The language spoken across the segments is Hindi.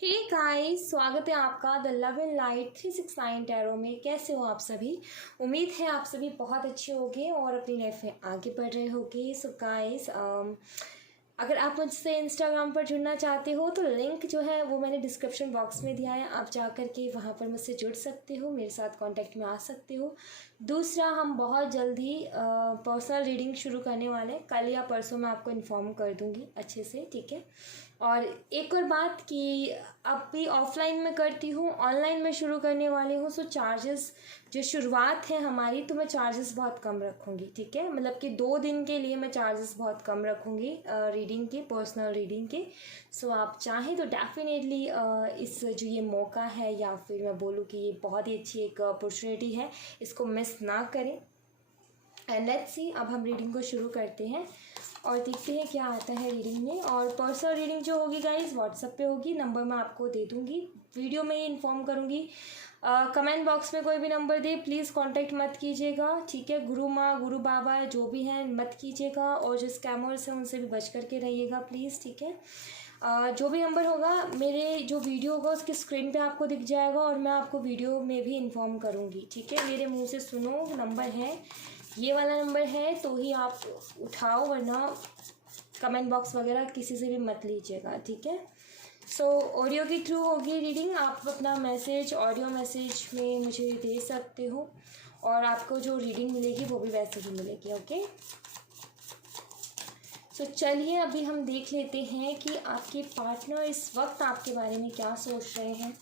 हे गाइस, स्वागत है आपका the love and light 369 tarot में। कैसे हो आप सभी? उम्मीद है आप सभी बहुत अच्छे होंगे और अपनी लाइफ में आगे बढ़ रहे होंगे। सो गाइस, अगर आप मुझसे इंस्टाग्राम पर जुड़ना चाहते हो तो लिंक जो है वो मैंने डिस्क्रिप्शन बॉक्स में दिया है। आप जा कर के वहाँ पर मुझसे जुड़ सकते हो, मेरे साथ कांटेक्ट में आ सकते हो। दूसरा, हम बहुत जल्दी पर्सनल रीडिंग शुरू करने वाले हैं। कल या परसों मैं आपको इन्फॉर्म कर दूँगी अच्छे से, ठीक है। और एक और बात कि अब भी ऑफलाइन में करती हूँ, ऑनलाइन में शुरू करने वाली हूँ। सो चार्जेस जो शुरुआत है हमारी, तो मैं चार्जेस बहुत कम रखूँगी, ठीक है। मतलब कि 2 दिन के लिए मैं चार्जेस बहुत कम रखूँगी रीडिंग के, पर्सनल रीडिंग के। सो आप चाहें तो डेफिनेटली इस जो ये मौका है, या फिर मैं बोलूँ कि ये बहुत ही अच्छी एक अपॉर्चुनिटी है, इसको मिस ना करें। एंड लेट्स सी, अब हम रीडिंग को शुरू करते हैं और देखते हैं क्या आता है रीडिंग में। और पर्सनल रीडिंग जो होगी गाइस व्हाट्सएप पे होगी, नंबर मैं आपको दे दूँगी, वीडियो में ही इन्फॉर्म करूँगी। कमेंट बॉक्स में कोई भी नंबर दे, प्लीज़ कांटेक्ट मत कीजिएगा, ठीक है। गुरु माँ, गुरु बाबा जो भी हैं मत कीजिएगा, और जो स्कैमर्स हैं उनसे भी बच करके रहिएगा प्लीज़, ठीक है। जो भी नंबर होगा, मेरे जो वीडियो होगा उसकी स्क्रीन पे आपको दिख जाएगा, और मैं आपको वीडियो में भी इन्फॉर्म करूँगी, ठीक है। मेरे मुँह से सुनो, नंबर है ये वाला नंबर है तो ही आप उठाओ, वरना कमेंट बॉक्स वगैरह किसी से भी मत लीजिएगा, ठीक है। सो ऑडियो के थ्रू होगी रीडिंग। आप अपना मैसेज ऑडियो मैसेज में मुझे दे सकते हो, और आपको जो रीडिंग मिलेगी वो भी वैसे ही मिलेगी, ओके। सो चलिए अभी हम देख लेते हैं कि आपके पार्टनर इस वक्त आपके बारे में क्या सोच रहे हैं,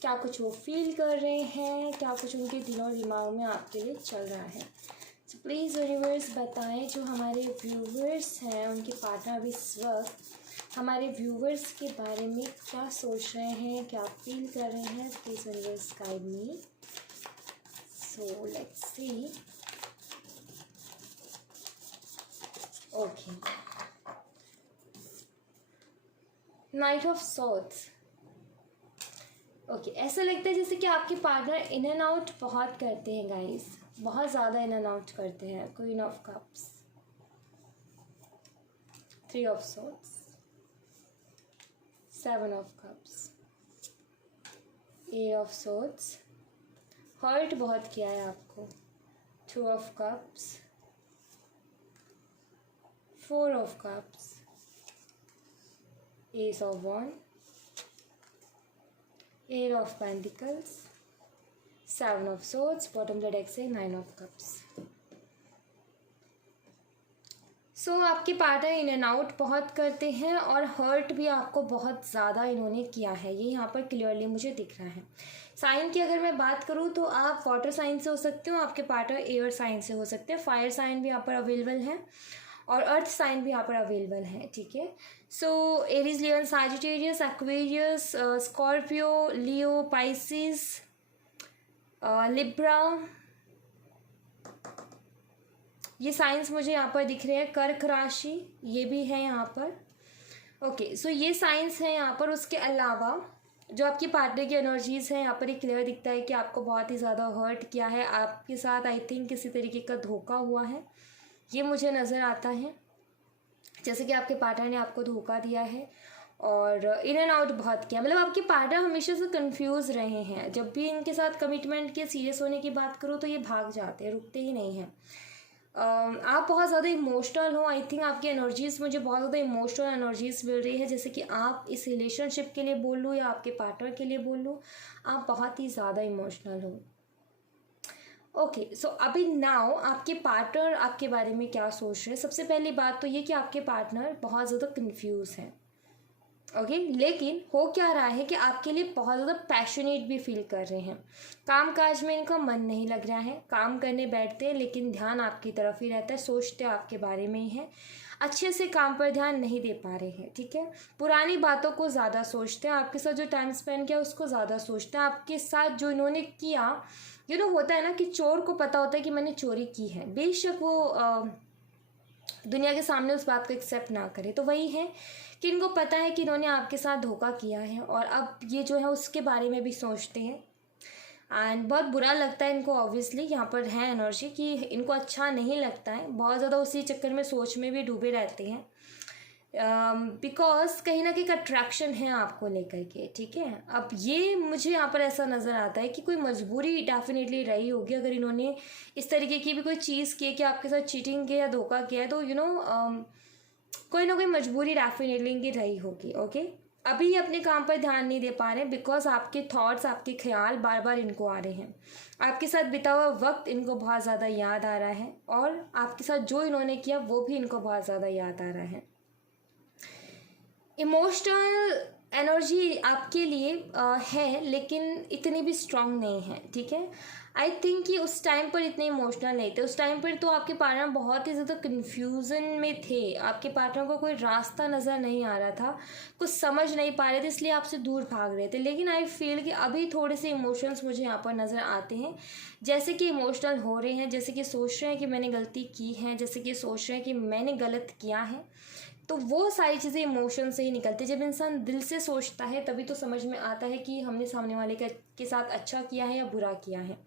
क्या कुछ वो फील कर रहे हैं, क्या कुछ उनके दिलो दिमाग में आपके लिए चल रहा है। तो प्लीज़ यूनिवर्स बताएं, जो हमारे व्यूवर्स हैं उनके पार्टनर अभी इस वक्त हमारे व्यूवर्स के बारे में क्या सोच रहे हैं, क्या फील कर रहे हैं। Please universe guide me. So let's see. Okay, night of swords. Okay, ऐसा लगता है जैसे कि आपके पार्टनर इन एंड आउट बहुत करते हैं गाइस, बहुत ज़्यादा इन एंड आउट करते हैं। Queen of cups, 3 of swords, 7 of cups, 8 of swords. Hurt बहुत किया है आपको। 2 of cups, 4 of cups, ace of wand, 8 of pentacles, 7 of swords. Bottom of deck से 9 ऑफ कप्स। सो आपके पार्टनर इन एंड आउट बहुत करते हैं, और हर्ट भी आपको बहुत ज़्यादा इन्होंने किया है, ये यहाँ पर क्लियरली मुझे दिख रहा है। साइन की अगर मैं बात करूँ तो आप वाटर साइन से हो सकते हो, आपके पार्टनर एयर साइन से हो सकते हैं। फायर साइन भी यहाँ पर अवेलेबल है, और अर्थ साइन भी यहाँ पर अवेलेबल है, ठीक है। So Aries, lion, Sagittarius, Aquarius, Scorpio, Leo, Pisces, Libra, ये साइंस मुझे यहाँ पर दिख रहे हैं। कर्क राशि ये भी है यहाँ पर, ओके। सो ये साइंस है यहाँ पर। उसके अलावा जो आपकी पार्टनर की एनर्जीज़ हैं यहाँ पर, एक क्लियर दिखता है कि आपको बहुत ही ज़्यादा हर्ट किया है, आपके साथ आई थिंक किसी तरीके का धोखा हुआ है, ये मुझे नज़र आता है। जैसे कि आपके पार्टनर ने आपको धोखा दिया है और इन एंड आउट बहुत किया। मतलब आपके पार्टनर हमेशा से कंफ्यूज रहे हैं। जब भी इनके साथ कमिटमेंट के सीरियस होने की बात करो तो ये भाग जाते हैं, रुकते ही नहीं हैं। आप बहुत ज़्यादा इमोशनल हो, आई थिंक आपकी एनर्जीज़, मुझे बहुत ज़्यादा इमोशनल एनर्जीज़ मिल रही है। जैसे कि आप इस रिलेशनशिप के लिए बोल लूँ या आपके पार्टनर के लिए बोल लूँ, आप बहुत ही ज़्यादा इमोशनल हो, ओके। सो अभी नाउ आपके पार्टनर आपके बारे में क्या सोच रहे हैं। सबसे पहली बात तो ये कि आपके पार्टनर बहुत ज़्यादा कंफ्यूज हैं, ओके। लेकिन हो क्या रहा है कि आपके लिए बहुत ज़्यादा पैशनेट भी फील कर रहे हैं। काम काज में इनका मन नहीं लग रहा है, काम करने बैठते हैं लेकिन ध्यान आपकी तरफ ही रहता है, सोचते आपके बारे में ही है, अच्छे से काम पर ध्यान नहीं दे पा रहे हैं, ठीक है। पुरानी बातों को ज़्यादा सोचते हैं, आपके साथ जो टाइम स्पेंड किया उसको ज़्यादा सोचते हैं, आपके साथ जो इन्होंने किया। होता है ना कि चोर को पता होता है कि मैंने चोरी की है, बेशक वो दुनिया के सामने उस बात को एक्सेप्ट ना करे। तो वही है कि इनको पता है कि इन्होंने आपके साथ धोखा किया है, और अब ये जो है उसके बारे में भी सोचते हैं। एंड बहुत बुरा लगता है इनको, ऑब्वियसली यहाँ पर है एनर्जी कि इनको अच्छा नहीं लगता है, बहुत ज़्यादा उसी चक्कर में सोच में भी डूबे रहते हैं। बिकॉज कहीं ना कहीं एक अट्रैक्शन है आपको लेकर के, ठीक है। अब ये मुझे यहाँ पर ऐसा नज़र आता है कि कोई मजबूरी डेफिनेटली रही होगी, अगर इन्होंने इस तरीके की भी कोई चीज़ की कि आपके साथ चीटिंग किया या धोखा किया है, तो कोई ना कोई मजबूरी डेफिनेटली इनकी रही होगी। ओके, अभी ये अपने काम पर ध्यान नहीं दे पा रहे हैं बिकॉज आपके थॉट्स, आपके ख्याल बार बार इनको आ रहे हैं। आपके साथ बिता हुआ वक्त इनको बहुत ज़्यादा याद आ रहा है, और आपके साथ जो इन्होंने किया वो भी इनको बहुत ज़्यादा याद आ रहा है। इमोशनल एनर्जी आपके लिए है, लेकिन इतनी भी स्ट्रांग नहीं है, ठीक है। आई थिंक कि उस टाइम पर इतने इमोशनल नहीं थे। उस टाइम पर तो आपके पार्टनर बहुत ही ज़्यादा कन्फ्यूज़न में थे, आपके पार्टनर को कोई रास्ता नज़र नहीं आ रहा था, कुछ समझ नहीं पा रहे थे, इसलिए आपसे दूर भाग रहे थे। लेकिन आई फील कि अभी थोड़े से इमोशंस मुझे यहाँ पर नज़र आते हैं, जैसे कि इमोशनल हो रहे हैं, जैसे कि सोच रहे हैं कि मैंने गलती की है, जैसे कि सोच रहे हैं कि मैंने गलत किया है। तो वो सारी चीज़ें इमोशन से ही निकलती है। जब इंसान दिल से सोचता है तभी तो समझ में आता है कि हमने सामने वाले के साथ अच्छा किया है या बुरा किया है।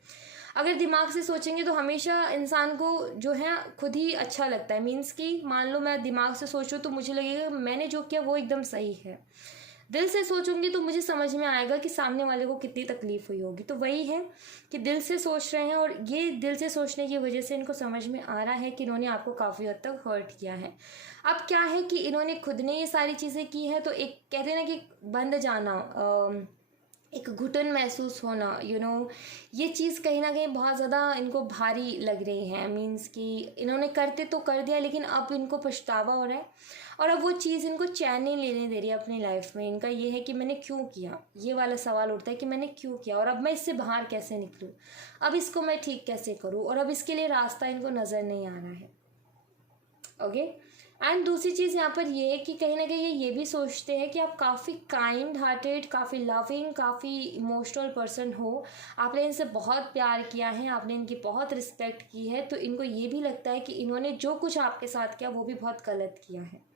अगर दिमाग से सोचेंगे तो हमेशा इंसान को जो है खुद ही अच्छा लगता है। मीन्स कि मान लो मैं दिमाग से सोचूं तो मुझे लगेगा मैंने जो किया वो एकदम सही है। दिल से सोचूंगी तो मुझे समझ में आएगा कि सामने वाले को कितनी तकलीफ हुई होगी। तो वही है कि दिल से सोच रहे हैं, और ये दिल से सोचने की वजह से इनको समझ में आ रहा है कि इन्होंने आपको काफ़ी हद तक हर्ट किया है। अब क्या है कि इन्होंने खुद ने ये सारी चीज़ें की हैं, तो एक कहते हैं ना कि बंद जाना, एक घुटन महसूस होना, ये चीज़ कहीं ना कहीं बहुत ज़्यादा इनको भारी लग रही है। मीन्स कि इन्होंने करते तो कर दिया, लेकिन अब इनको पछतावा हो रहा है, और अब वो चीज़ इनको चैन नहीं लेने दे रही है अपनी लाइफ में। इनका ये है कि मैंने क्यों किया, ये वाला सवाल उठता है कि मैंने क्यों किया, और अब मैं इससे बाहर कैसे निकलूँ, अब इसको मैं ठीक कैसे करूँ, और अब इसके लिए रास्ता इनको नज़र नहीं आ रहा है। ओके, एंड दूसरी चीज़ यहाँ पर ये है कि कहीं ना कहीं ये भी सोचते हैं कि आप काफ़ी काइंड हार्टेड, काफ़ी लविंग, काफ़ी इमोशनल पर्सन हो, आपने इनसे बहुत प्यार किया है, आपने इनकी बहुत रिस्पेक्ट की है, तो इनको ये भी लगता है कि इन्होंने जो कुछ आपके साथ किया वो भी बहुत गलत किया है।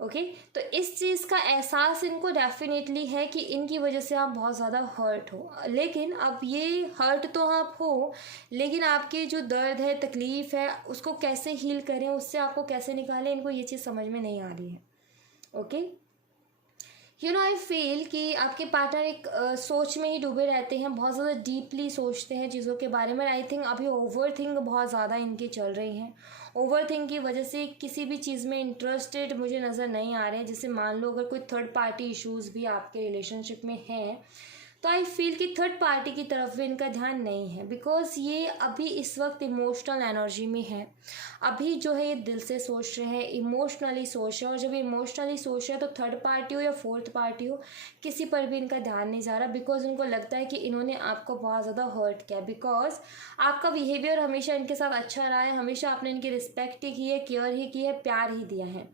ओके, तो इस चीज़ का एहसास इनको डेफिनेटली है कि इनकी वजह से आप बहुत ज़्यादा हर्ट हो। लेकिन अब ये हर्ट तो आप हो, लेकिन आपके जो दर्द है, तकलीफ़ है, उसको कैसे हील करें, उससे आपको कैसे निकालें, इनको ये चीज़ समझ में नहीं आ रही है। ओके, आई फील कि आपके पार्टनर एक सोच में ही डूबे रहते हैं, बहुत ज़्यादा डीपली सोचते हैं चीज़ों के बारे में। आई थिंक अभी ओवर थिंक बहुत ज़्यादा इनकी चल रही हैं। ओवर थिंक की वजह से किसी भी चीज़ में इंटरेस्टेड मुझे नज़र नहीं आ रहे हैं। जैसे मान लो अगर कोई थर्ड पार्टी इश्यूज़ भी आपके रिलेशनशिप में हैं, तो आई फील कि थर्ड पार्टी की तरफ भी इनका ध्यान नहीं है, बिकॉज ये अभी इस वक्त इमोशनल एनर्जी में है। अभी जो है ये दिल से सोच रहे हैं, इमोशनली सोच रहे हैं, और जब इमोशनली सोच रहे हैं तो थर्ड पार्टी हो या फोर्थ पार्टी हो, किसी पर भी इनका ध्यान नहीं जा रहा, बिकॉज इनको लगता है कि इन्होंने आपको बहुत ज़्यादा हर्ट किया। बिकॉज आपका बिहेवियर हमेशा इनके साथ अच्छा रहा है, हमेशा आपने इनकी रिस्पेक्ट ही की है, केयर ही की है, प्यार ही दिया है।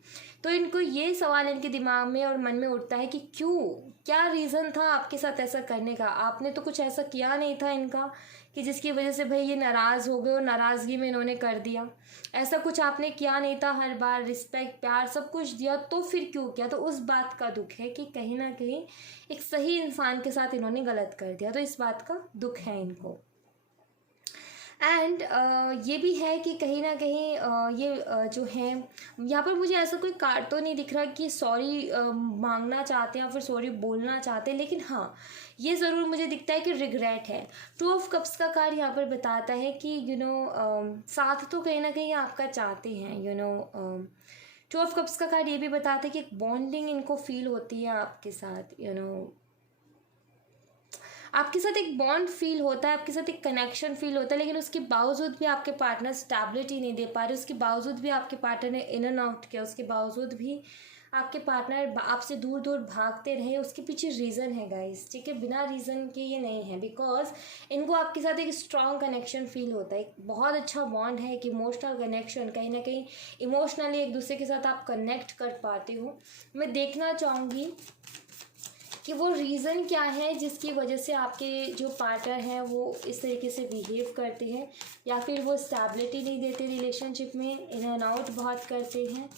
तो इनको ये सवाल इनके दिमाग में और मन में उठता है कि क्यों, क्या रीज़न था आपके साथ ऐसा करने का। आपने तो कुछ ऐसा किया नहीं था इनका कि जिसकी वजह से भाई ये नाराज़ हो गए और नाराज़गी में इन्होंने कर दिया। ऐसा कुछ आपने किया नहीं था, हर बार रिस्पेक्ट, प्यार सब कुछ दिया, तो फिर क्यों किया। तो उस बात का दुख है कि कहीं ना कहीं एक सही इंसान के साथ इन्होंने गलत कर दिया, तो इस बात का दुख है इनको। एंड ये भी है कि कहीं ना कहीं ये जो है यहाँ पर मुझे ऐसा कोई कार्ड तो नहीं दिख रहा कि सॉरी मांगना चाहते हैं या फिर सॉरी बोलना चाहते हैं, लेकिन हाँ ये ज़रूर मुझे दिखता है कि रिग्रेट है। टू ऑफ कप्स का कार्ड यहाँ पर बताता है कि साथ तो कहीं ना कहीं आपका चाहते हैं। टू ऑफ कप्स का कार्ड ये भी बताता है कि एक बॉन्डिंग इनको फील होती है आपके साथ, आपके साथ एक बॉन्ड फील होता है, आपके साथ एक कनेक्शन फील होता है, लेकिन उसके बावजूद भी आपके पार्टनर स्टेबिलिटी नहीं दे पा रहे, उसके बावजूद भी आपके पार्टनर ने इन एंड आउट किया, उसके बावजूद भी आपके पार्टनर आपसे दूर दूर भागते रहे, उसके पीछे रीज़न है गाइस, ठीक है। बिना रीज़न के ये नहीं है, बिकॉज इनको आपके साथ एक स्ट्रॉन्ग कनेक्शन फील होता है, एक बहुत अच्छा बॉन्ड है, एक इमोशनल कनेक्शन, कहीं ना कहीं इमोशनली एक दूसरे के साथ आप कनेक्ट कर पाते हो। मैं देखना चाहूँगी कि वो रीज़न क्या है जिसकी वजह से आपके जो पार्टनर हैं वो इस तरीके से बिहेव करते हैं, या फिर वो स्टेबिलिटी नहीं देते रिलेशनशिप में, इन एंड आउट बहुत करते हैं।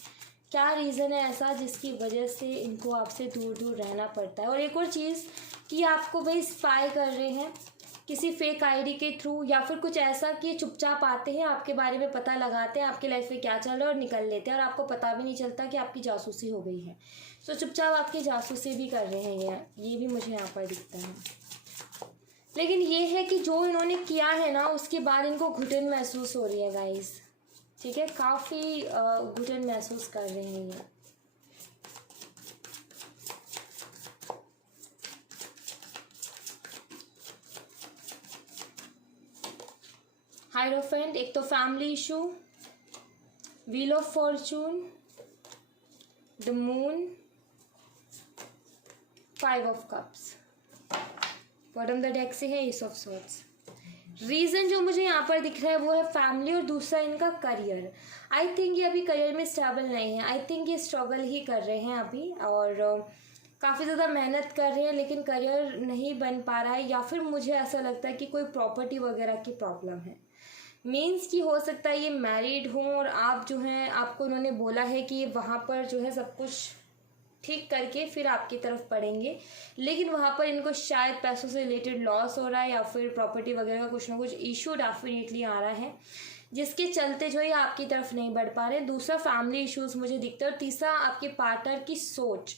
क्या रीज़न है ऐसा जिसकी वजह से इनको आपसे दूर दूर रहना पड़ता है। और एक और चीज़ कि आपको भाई स्पाई कर रहे हैं, किसी फेक आईडी के थ्रू, या फिर कुछ ऐसा कि चुपचाप आते हैं, आपके बारे में पता लगाते हैं आपकी लाइफ में क्या चल रहा है और निकल लेते हैं और आपको पता भी नहीं चलता कि आपकी जासूसी हो गई है। सो चुपचाप आपकी जासूसी भी कर रहे हैं ये भी मुझे यहाँ पर दिखता है। लेकिन ये है कि जो इन्होंने किया है ना, उसके बाद इनको घुटन महसूस हो रही है गाइस, ठीक है, काफ़ी घुटन महसूस कर रहे हैं ये। हायरोफेंट, एक तो family issue, wheel of Fortune, the moon, 5 of cups, bottom the deck से है एस ऑफ स्वॉर्ड्स। रीज़न जो मुझे यहाँ पर दिख रहा है वो है फैमिली और दूसरा इनका करियर। आई थिंक ये अभी करियर में स्टेबल नहीं है, आई थिंक ये स्ट्रगल ही कर रहे हैं अभी और काफ़ी ज़्यादा मेहनत कर रहे हैं लेकिन करियर नहीं बन पा रहा है, या फिर मुझे ऐसा लगता है कि कोई प्रॉपर्टी वगैरह की प्रॉब्लम है। मीन्स कि हो सकता है ये मैरिड हों और आप जो हैं, आपको उन्होंने बोला है कि वहाँ पर जो है सब कुछ ठीक करके फिर आपकी तरफ पड़ेंगे, लेकिन वहाँ पर इनको शायद पैसों से रिलेटेड लॉस हो रहा है या फिर प्रॉपर्टी वगैरह का कुछ ना कुछ इशू डेफिनेटली आ रहा है, जिसके चलते जो है आपकी तरफ नहीं बढ़ पा रहे। दूसरा फैमिली इश्यूज मुझे दिखता है और तीसरा आपके पार्टनर की सोच,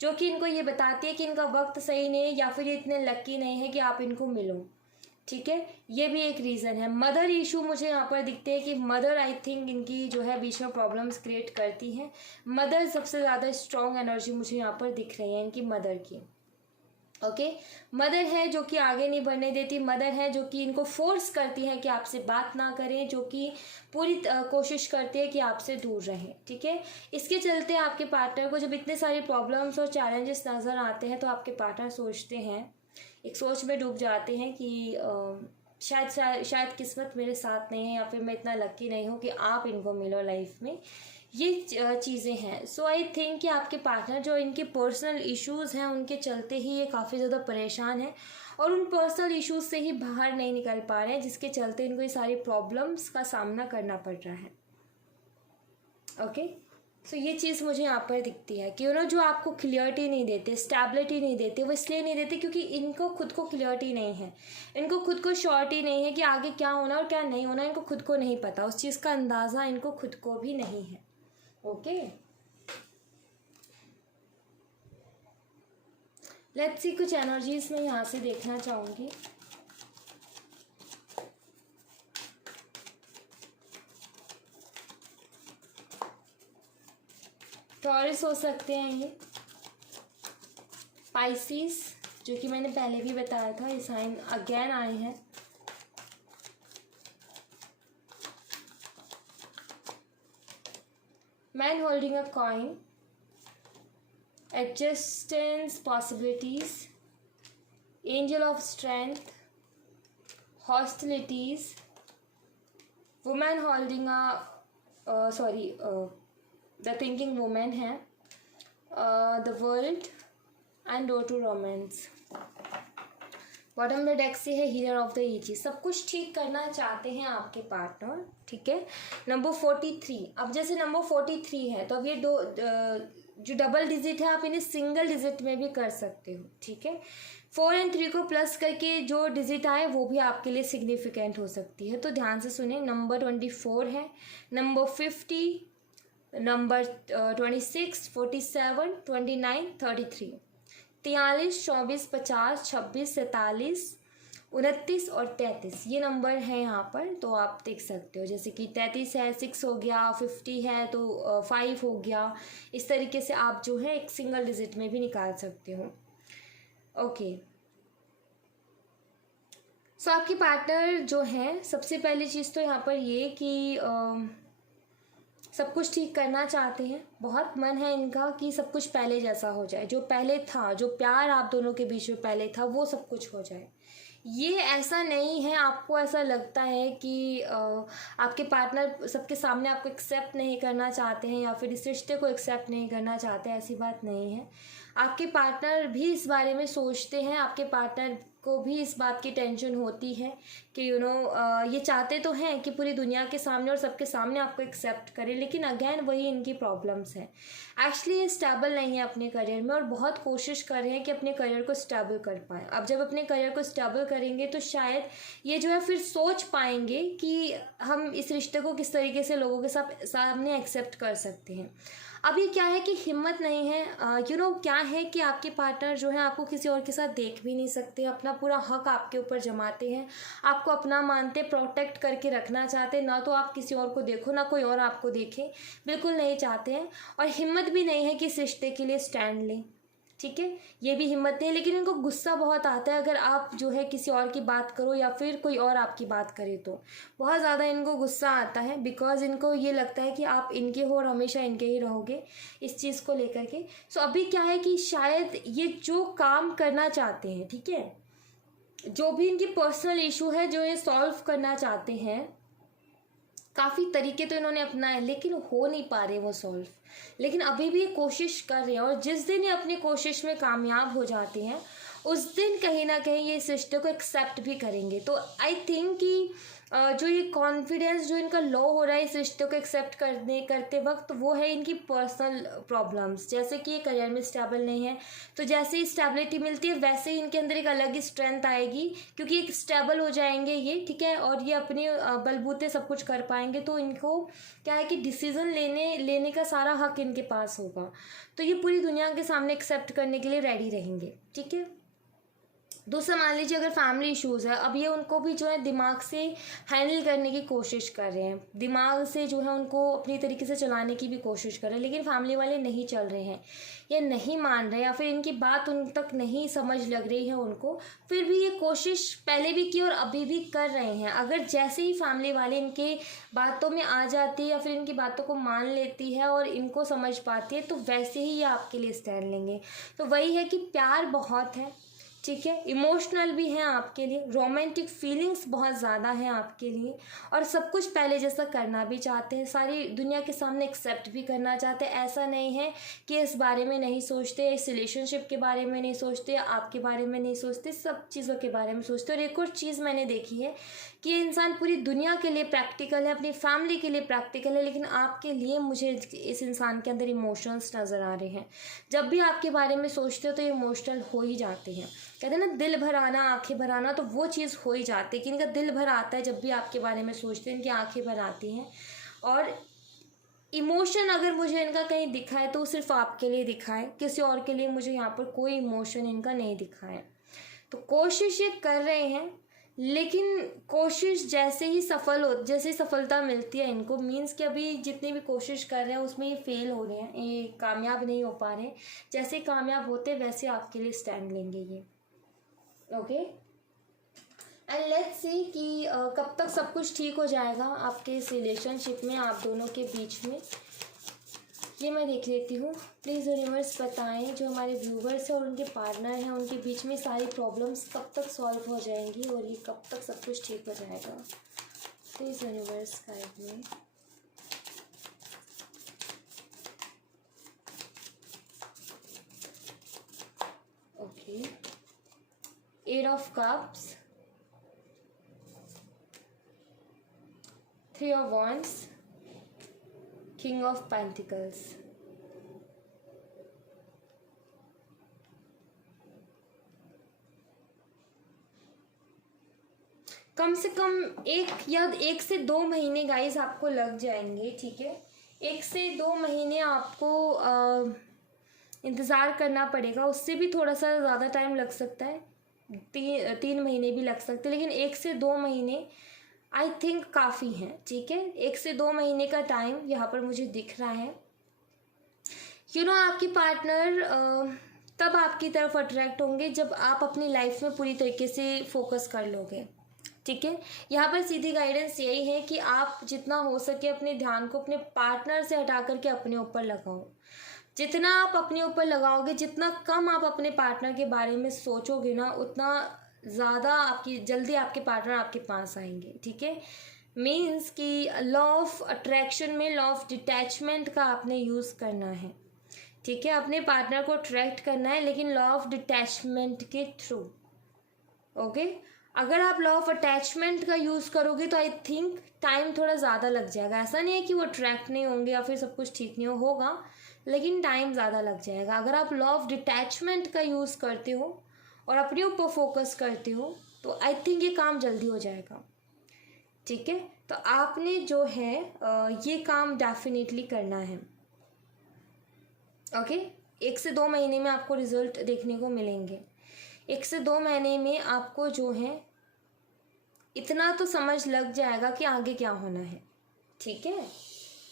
जो कि इनको ये बताती है कि इनका वक्त सही नहीं है या फिर ये इतने लकी नहीं है कि आप इनको मिलो, ठीक है, ये भी एक रीज़न है। मदर इशू मुझे यहाँ पर दिखते हैं कि मदर आई थिंक इनकी जो है बीच में प्रॉब्लम्स क्रिएट करती हैं। मदर सबसे ज़्यादा स्ट्रॉन्ग एनर्जी मुझे यहाँ पर दिख रही है इनकी मदर की। ओके, मदर है जो कि आगे नहीं बढ़ने देती, मदर है जो कि इनको फोर्स करती है कि आपसे बात ना करें, जो कि पूरी कोशिश करती है कि आपसे दूर रहें, ठीक है। इसके चलते आपके पार्टनर को जब इतने सारी प्रॉब्लम्स और चैलेंजेस नज़र आते हैं तो आपके पार्टनर सोचते हैं, एक सोच में डूब जाते हैं कि शायद किस्मत मेरे साथ नहीं है या फिर मैं इतना लकी नहीं हूँ कि आप इनको मिलो लाइफ में, ये चीज़ें हैं। सो आई थिंक कि आपके पार्टनर जो इनके पर्सनल इश्यूज़ हैं उनके चलते ही ये काफ़ी ज़्यादा परेशान है और उन पर्सनल इश्यूज़ से ही बाहर नहीं निकल पा रहे हैं, जिसके चलते इनको ये सारी प्रॉब्लम्स का सामना करना पड़ रहा है। ओके, सो ये चीज़ मुझे यहाँ पर दिखती है कि जो आपको क्लियरिटी नहीं देते, स्टेबिलिटी नहीं देते, वो इसलिए नहीं देते क्योंकि इनको खुद को क्लियरिटी नहीं है, इनको खुद को श्योरिटी नहीं है कि आगे क्या होना और क्या नहीं होना, इनको खुद को नहीं पता, उस चीज़ का अंदाज़ा इनको खुद को भी नहीं है। ओके, लेट्स सी कुछ एनर्जीज मैं यहाँ से देखना चाहूँगी। टॉरस हो सकते हैं ये, पाइसिस जो कि मैंने पहले भी बताया था, ये साइन अगेन आए हैं। Man holding a coin, adjustments possibilities, angel of strength, hostilities, women holding the thinking women है, the world and door to romance. Bottom the deck से है हीलर ऑफ द ईचीज, सब कुछ ठीक करना चाहते हैं आपके पार्टनर, ठीक है। नंबर 43, अब जैसे नंबर 43 है तो अब ये जो डबल डिजिट है आप इन्हें सिंगल डिजिट में भी कर सकते हो, ठीक है। 4 और 3 को प्लस करके जो डिजिट आए वो भी आपके लिए सिग्निफिकेंट हो सकती है, तो ध्यान से सुनिए। नंबर 24 है, नंबर 50, नंबर 26, 47, 29, 33, 43, 24, 50, 26, 47, 29 और 33, ये नंबर है यहाँ पर, तो आप देख सकते हो जैसे कि 33 है 6 हो गया, 50 है तो 5 हो गया, इस तरीके से आप जो है एक सिंगल डिजिट में भी निकाल सकते हो। ओके, सो आपकी पार्टनर जो है, सबसे पहली चीज़ तो यहाँ पर ये कि सब कुछ ठीक करना चाहते हैं, बहुत मन है इनका कि सब कुछ पहले जैसा हो जाए, जो पहले था, जो प्यार आप दोनों के बीच में पहले था वो सब कुछ हो जाए। ये ऐसा नहीं है आपको ऐसा लगता है कि आपके पार्टनर सबके सामने आपको एक्सेप्ट नहीं करना चाहते हैं या फिर इस रिश्ते को एक्सेप्ट नहीं करना चाहते, ऐसी बात नहीं है। आपके पार्टनर भी इस बारे में सोचते हैं, आपके पार्टनर को भी इस बात की टेंशन होती है कि ये चाहते तो हैं कि पूरी दुनिया के सामने और सबके सामने आपको एक्सेप्ट करें, लेकिन अगेन वही इनकी प्रॉब्लम्स हैं। एक्चुअली ये स्टेबल नहीं है अपने करियर में और बहुत कोशिश कर रहे हैं कि अपने करियर को स्टेबल कर पाएँ। अब जब अपने करियर को स्टेबल करेंगे तो शायद ये जो है फिर सोच पाएंगे कि हम इस रिश्ते को किस तरीके से लोगों के सामने एक्सेप्ट कर सकते हैं। अभी क्या है कि हिम्मत नहीं है। क्या है कि आपके पार्टनर जो है आपको किसी और के साथ देख भी नहीं सकते, अपना पूरा हक आपके ऊपर जमाते हैं, आपको अपना मानते, प्रोटेक्ट करके रखना चाहते हैं। ना तो आप किसी और को देखो, ना कोई और आपको देखे, बिल्कुल नहीं चाहते हैं। और हिम्मत भी नहीं है कि इस रिश्ते के लिए स्टैंड लें, ठीक है, ये भी हिम्मत नहीं है। लेकिन इनको गुस्सा बहुत आता है अगर आप जो है किसी और की बात करो या फिर कोई और आपकी बात करे तो बहुत ज़्यादा इनको गुस्सा आता है, बिकॉज इनको ये लगता है कि आप इनके हो और हमेशा इनके ही रहोगे इस चीज़ को लेकर के। सो अभी क्या है कि शायद ये जो काम करना चाहते हैं, ठीक है, जो भी इनकी पर्सनल इशू है जो ये सॉल्व करना चाहते हैं, काफ़ी तरीके तो इन्होंने अपनाए लेकिन हो नहीं पा रहे वो सॉल्व। लेकिन अभी भी ये कोशिश कर रहे हैं और जिस दिन ये अपनी कोशिश में कामयाब हो जाते हैं उस दिन कहीं ना कहीं ये इस रिश्ते को एक्सेप्ट भी करेंगे। तो आई थिंक कि जो ये कॉन्फिडेंस जो इनका लो हो रहा है इस रिश्ते को एक्सेप्ट करते वक्त, वो है इनकी पर्सनल प्रॉब्लम्स। जैसे कि ये करियर में स्टेबल नहीं है, तो जैसे ही स्टेबिलिटी मिलती है वैसे ही इनके अंदर एक अलग ही स्ट्रेंथ आएगी, क्योंकि एक स्टेबल हो जाएंगे ये, ठीक है, और ये अपने बलबूते सब कुछ कर पाएंगे। तो इनको क्या है कि डिसीजन लेने का सारा हक इनके पास होगा, तो ये पूरी दुनिया के सामने एक्सेप्ट करने के लिए रेडी रहेंगे, ठीक है। दूसरा, मान लीजिए अगर फैमिली इश्यूज़ है, अब ये उनको भी जो है दिमाग से हैंडल करने की कोशिश कर रहे हैं, दिमाग से जो है उनको अपनी तरीके से चलाने की भी कोशिश कर रहे हैं, लेकिन फैमिली वाले नहीं चल रहे हैं या नहीं मान रहे या फिर इनकी बात उन तक नहीं समझ लग रही है उनको। फिर भी ये कोशिश पहले भी की और अभी भी कर रहे हैं। अगर जैसे ही फैमिली वाले इनके बातों में आ जाती है या फिर इनकी बातों को मान लेती है और इनको समझ पाती है, तो वैसे ही ये आपके लिए स्टैंड लेंगे। तो वही है कि प्यार बहुत है, ठीक है, इमोशनल भी हैं आपके लिए, रोमांटिक फीलिंग्स बहुत ज़्यादा हैं आपके लिए, और सब कुछ पहले जैसा करना भी चाहते हैं, सारी दुनिया के सामने एक्सेप्ट भी करना चाहते हैं। ऐसा नहीं है कि इस बारे में नहीं सोचते, इस रिलेशनशिप के बारे में नहीं सोचते, आपके बारे में नहीं सोचते, सब चीज़ों के बारे में सोचते। और एक और चीज़ मैंने देखी है कि ये इंसान पूरी दुनिया के लिए प्रैक्टिकल है, अपनी फैमिली के लिए प्रैक्टिकल है, लेकिन आपके लिए मुझे इस इंसान के अंदर इमोशंस नज़र आ रहे हैं। जब भी आपके बारे में सोचते हो तो इमोशनल हो ही जाते हैं। कहते हैं ना दिल भर आना, आंखें भर आना, तो वो चीज़ हो ही जाती है कि इनका दिल भर आता है जब भी आपके बारे में सोचते हैं, इनकी आंखें भर आती हैं। और इमोशन अगर मुझे इनका कहीं दिखा है तो सिर्फ आपके लिए दिखा है, किसी और के लिए मुझे यहाँ पर कोई इमोशन इनका नहीं दिखा है। तो कोशिश ये कर रहे हैं, लेकिन कोशिश जैसे ही सफलता मिलती है इनको, मीन्स कि अभी जितनी भी कोशिश कर रहे हैं उसमें ये फेल हो रहे हैं, ये कामयाब नहीं हो पा रहे। जैसे ही कामयाब होते वैसे आपके लिए स्टैंड लेंगे ये, ओके। एंड लेट्स सी कि कब तक सब कुछ ठीक हो जाएगा आपके इस रिलेशनशिप में, आप दोनों के बीच में, ये मैं देख लेती हूँ। प्लीज़ यूनिवर्स बताएं जो हमारे व्यूवर्स हैं और उनके पार्टनर हैं उनके बीच में सारी प्रॉब्लम्स कब तक सॉल्व हो जाएंगी और ये कब तक सब कुछ ठीक हो जाएगा। Please universe guide me. Okay, 8 of cups, 3 of wands, King of Pentacles। कम से कम 1 से 2 महीने गाइस आपको लग जाएंगे, ठीक है। 1 से 2 महीने आपको इंतज़ार करना पड़ेगा, उससे भी थोड़ा सा ज़्यादा टाइम लग सकता है, 3 महीने भी लग सकते हैं, लेकिन 1 से 2 महीने आई थिंक काफ़ी हैं, ठीक है। 1 से 2 महीने का टाइम यहाँ पर मुझे दिख रहा है। आपकी पार्टनर तब आपकी तरफ अट्रैक्ट होंगे जब आप अपनी लाइफ में पूरी तरीके से फोकस कर लोगे, ठीक है। यहाँ पर सीधी गाइडेंस यही है कि आप जितना हो सके अपने ध्यान को अपने पार्टनर से हटा करके अपने ऊपर लगाओ। जितना आप अपने ऊपर लगाओगे, जितना कम आप अपने पार्टनर के बारे में सोचोगे ना, उतना ज़्यादा जल्दी आपके पार्टनर आपके पास आएंगे, ठीक है। मीन्स कि लॉ ऑफ अट्रैक्शन में लॉ ऑफ डिटैचमेंट का आपने यूज़ करना है, ठीक है। अपने पार्टनर को अट्रैक्ट करना है लेकिन लॉ ऑफ डिटैचमेंट के थ्रू, ओके। अगर आप लॉ ऑफ अटैचमेंट का यूज़ करोगे तो आई थिंक टाइम थोड़ा ज़्यादा लग जाएगा। ऐसा नहीं है कि वो अट्रैक्ट नहीं होंगे या फिर सब कुछ ठीक नहीं होगा, लेकिन टाइम ज़्यादा लग जाएगा। अगर आप लॉ ऑफ डिटैचमेंट का यूज़ करते हो और अपने ऊपर फोकस करते हो तो आई थिंक ये काम जल्दी हो जाएगा। ठीक है, तो आपने जो है ये काम डेफिनेटली करना है। ओके, 1 से 2 महीने में आपको रिजल्ट देखने को मिलेंगे। 1 से 2 महीने में आपको जो है इतना तो समझ लग जाएगा कि आगे क्या होना है। ठीक है,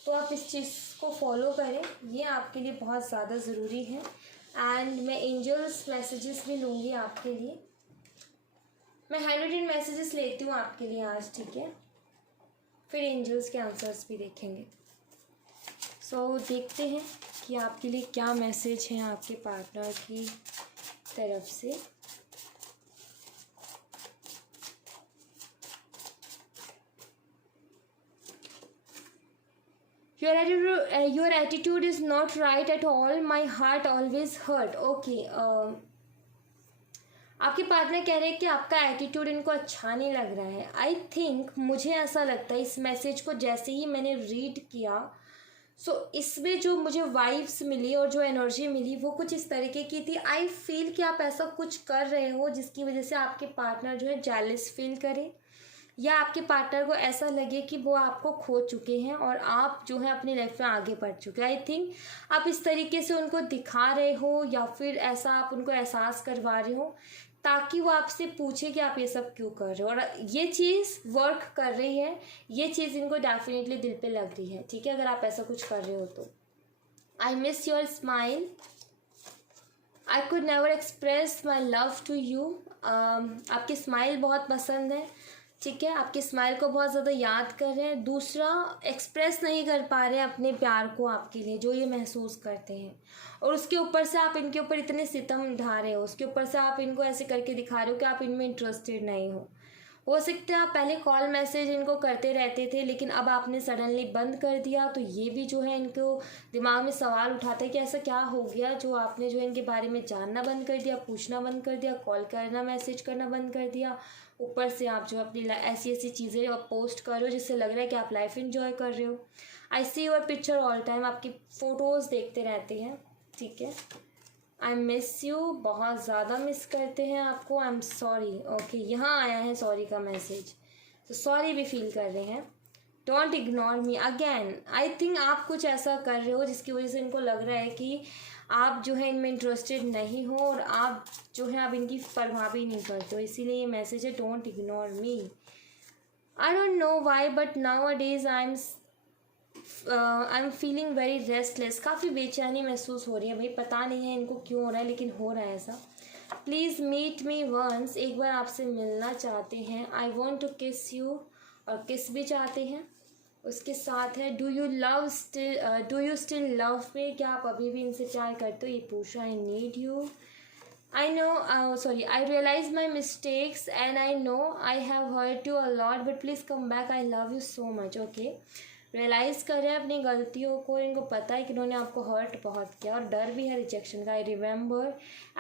तो आप इस चीज़ को फॉलो करें, ये आपके लिए बहुत ज़्यादा ज़रूरी है। एंड मैं एंजल्स मैसेजेस भी लूँगी आपके लिए। मैं हैंड रिटन मैसेजेस लेती हूँ आपके लिए आज। ठीक है, फिर एंजल्स के आंसर्स भी देखेंगे। सो देखते हैं कि आपके लिए क्या मैसेज है आपके पार्टनर की तरफ से। Your attitude is not right at all. My heart always hurt. Okay. आपके पार्टनर कह रहे हैं कि आपका एटीट्यूड इनको अच्छा नहीं लग रहा है। आई थिंक मुझे ऐसा लगता है इस मैसेज को जैसे ही मैंने रीड किया, इसमें जो मुझे वाइब्स मिली और जो एनर्जी मिली वो कुछ इस तरीके की थी। आई फील कि आप ऐसा कुछ कर रहे हो जिसकी वजह से आपके पार्टनर जो है जेलस फील करे, या आपके पार्टनर को ऐसा लगे कि वो आपको खो चुके हैं और आप जो है अपनी लाइफ में आगे बढ़ चुके हैं। आई थिंक आप इस तरीके से उनको दिखा रहे हो या फिर ऐसा आप उनको एहसास करवा रहे हो ताकि वो आपसे पूछे कि आप ये सब क्यों कर रहे हो, और ये चीज़ वर्क कर रही है, ये चीज़ इनको डेफिनेटली दिल पे लग रही है। ठीक है, अगर आप ऐसा कुछ कर रहे हो तो I miss your smile, I could never express my love to you. आपकी स्माइल बहुत पसंद है। ठीक है, आपकी स्माइल को बहुत ज़्यादा याद कर रहे हैं। दूसरा, एक्सप्रेस नहीं कर पा रहे हैं अपने प्यार को आपके लिए, जो ये महसूस करते हैं, और उसके ऊपर से आप इनके ऊपर इतने सितम ढा रहे हो, उसके ऊपर से आप इनको ऐसे करके दिखा रहे हो कि आप इनमें इंटरेस्टेड नहीं हो सकता है आप पहले कॉल मैसेज इनको करते रहते थे लेकिन अब आपने सडनली बंद कर दिया, तो ये भी जो है इनको दिमाग में सवाल उठाता है कि ऐसा क्या हो गया जो आपने जो इनके बारे में जानना बंद कर दिया, पूछना बंद कर दिया, कॉल करना मैसेज करना बंद कर दिया। ऊपर से आप जो अपनी ऐसी ऐसी चीज़ें आप पोस्ट कर रहे हो जिससे लग रहा है कि आप लाइफ एंजॉय कर रहे हो। I see your picture all time, आपकी फ़ोटोज़ देखते रहते हैं। ठीक है, आई मिस यू, बहुत ज़्यादा मिस करते हैं आपको। I am sorry. ओके, यहाँ आया है सॉरी का मैसेज, तो सॉरी भी फील कर रहे हैं। Don't ignore me again. I think आप कुछ ऐसा कर रहे हो जिसकी वजह से इनको लग रहा है कि आप जो है इनमें इंटरेस्टेड नहीं हो और आप जो है आप इनकी परवाह भी नहीं करते हो, इसीलिए ये मैसेज है don't ignore me. I don't know why but now a days I am feeling very restless. काफ़ी बेचैनी महसूस हो रही है भाई, पता नहीं है इनको क्यों हो रहा है लेकिन हो रहा है ऐसा। प्लीज़ मीट मी वंस, एक बार आपसे मिलना चाहते हैं। आई वॉन्ट टू किस यू, और किस भी चाहते हैं। उसके साथ है do you still love me, क्या आप अभी भी इनसे प्यार करते हो, ये पूछ रहा है। I need you, I know, sorry, I realize my mistakes and I know I have hurt you a lot, but please come back, I love you so much. Okay, realise कर रहे हैं अपनी गलतियों को, इनको पता है कि इन्होंने आपको हर्ट बहुत किया और डर भी है रिजेक्शन का। I remember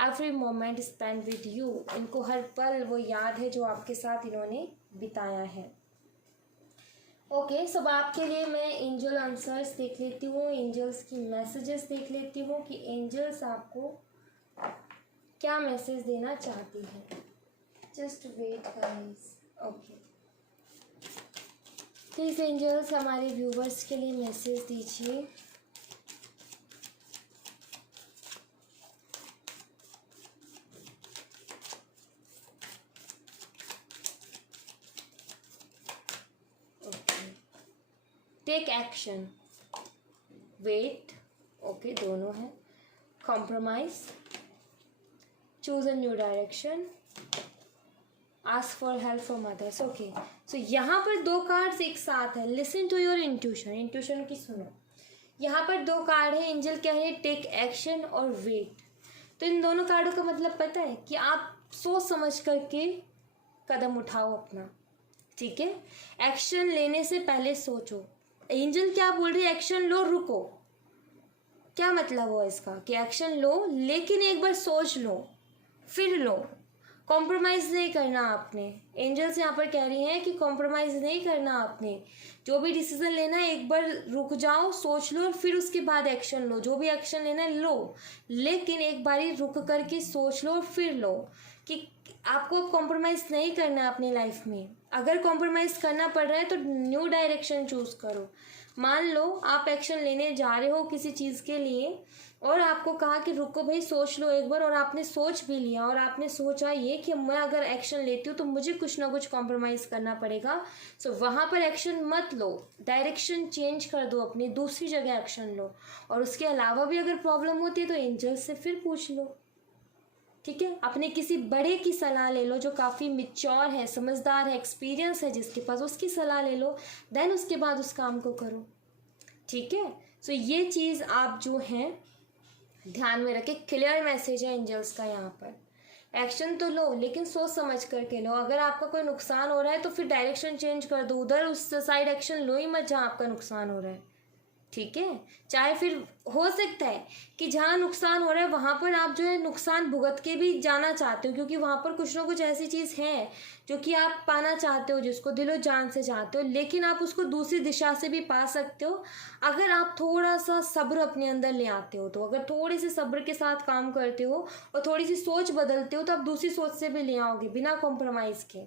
every moment spend with you, इनको हर पल वो याद है जो आपके साथ इन्होंने बिताया है। ओके, सब आपके लिए मैं एंजल आंसर्स देख लेती हूँ, एंजल्स की मैसेजेस देख लेती हूँ कि एंजल्स आपको क्या मैसेज देना चाहती है। Just wait guys. Okay, please angels हमारे व्यूवर्स के लिए मैसेज दीजिए। Okay, take action, wait, okay दोनों है। Compromise, choose a new direction, ask for help from others। Okay, so यहाँ पर दो कार्ड्स एक साथ है। Listen to your intuition, intuition की सुनो। यहाँ पर दो कार्ड है, एंजल क्या है, टेक एक्शन और वेट। तो इन दोनों कार्डों का मतलब पता है कि आप सोच समझ करके कदम उठाओ अपना। ठीक है, एक्शन लेने से पहले सोचो। एंजल क्या बोल रही है, एक्शन लो, रुको। क्या मतलब हुआ इसका कि एक्शन लो लेकिन एक बार सोच लो, फिर लो। कॉम्प्रोमाइज़ नहीं करना आपने। एंजल्स यहाँ पर कह रही हैं कि कॉम्प्रोमाइज़ नहीं करना आपने। जो भी डिसीजन लेना है एक बार रुक जाओ, सोच लो और फिर उसके बाद एक्शन लो। जो भी एक्शन लेना है लो, लेकिन एक बारी रुक करके सोच लो और फिर लो कि आपको कॉम्प्रोमाइज़ नहीं करना है अपनी लाइफ में। अगर कॉम्प्रोमाइज़ करना पड़ रहा है तो न्यू डायरेक्शन चूज़ करो। मान लो आप एक्शन लेने जा रहे हो किसी चीज़ के लिए और आपको कहा कि रुको भाई, सोच लो एक बार, और आपने सोच भी लिया और आपने सोचा ये कि मैं अगर एक्शन लेती हूँ तो मुझे कुछ ना कुछ कॉम्प्रोमाइज़ करना पड़ेगा। सो वहाँ पर एक्शन मत लो, डायरेक्शन चेंज कर दो, अपनी दूसरी जगह एक्शन लो। और उसके अलावा भी अगर प्रॉब्लम होती है तो एंजल से फिर पूछ लो, ठीक है। अपने किसी बड़े की सलाह ले लो जो काफ़ी मिच्योर है, समझदार है, एक्सपीरियंस है जिसके पास, उसकी सलाह ले लो। देन उसके बाद उस काम को करो, ठीक है। सो ये चीज़ आप जो हैं ध्यान में रखें। क्लियर मैसेज है एंजल्स का यहाँ पर। एक्शन तो लो लेकिन सोच समझ करके लो। अगर आपका कोई नुकसान हो रहा है तो फिर डायरेक्शन चेंज कर दो, उधर उस साइड एक्शन लो ही मत जहाँ आपका नुकसान हो रहा है, ठीक है। चाहे फिर हो सकता है कि जहाँ नुकसान हो रहा है वहाँ पर आप जो है नुकसान भुगत के भी जाना चाहते हो, क्योंकि वहाँ पर कुछ ना कुछ ऐसी चीज़ है जो कि आप पाना चाहते हो, जिसको दिलो जान से चाहते हो, लेकिन आप उसको दूसरी दिशा से भी पा सकते हो अगर आप थोड़ा सा सब्र अपने अंदर ले आते हो। तो अगर थोड़ी सी सब्र के साथ काम करते हो और थोड़ी सी सोच बदलते हो तो आप दूसरी सोच से भी ले आओगे बिना कॉम्प्रोमाइज़ के,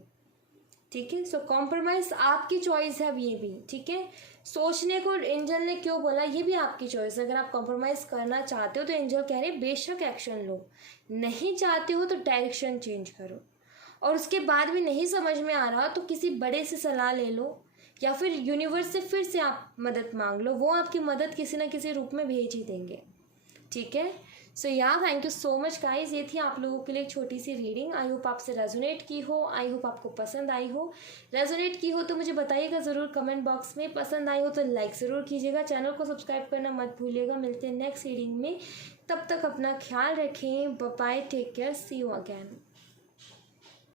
ठीक है। सो कॉम्प्रोमाइज़ आपकी चॉइस है अब ये भी, ठीक है। सोचने को एंजल ने क्यों बोला ये भी आपकी चॉइस है। अगर आप कॉम्प्रोमाइज़ करना चाहते हो तो एंजल कह रहे हैं बेशक एक्शन लो, नहीं चाहते हो तो डायरेक्शन चेंज करो। और उसके बाद भी नहीं समझ में आ रहा तो किसी बड़े से सलाह ले लो या फिर यूनिवर्स से फिर से आप मदद मांग लो, वो आपकी मदद किसी न किसी रूप में भेज ही देंगे, ठीक है। So thank you so much guys. ये थी आप लोगों के लिए एक छोटी सी रीडिंग। आई होप आपसे रेजोनेट की हो, आई होप आपको पसंद आई हो। रेजोनेट की हो तो मुझे बताइएगा ज़रूर कमेंट बॉक्स में। पसंद आई हो तो लाइक ज़रूर कीजिएगा, चैनल को सब्सक्राइब करना मत भूलिएगा। मिलते हैं नेक्स्ट रीडिंग में, तब तक अपना ख्याल रखें। Bye, take care, see you again.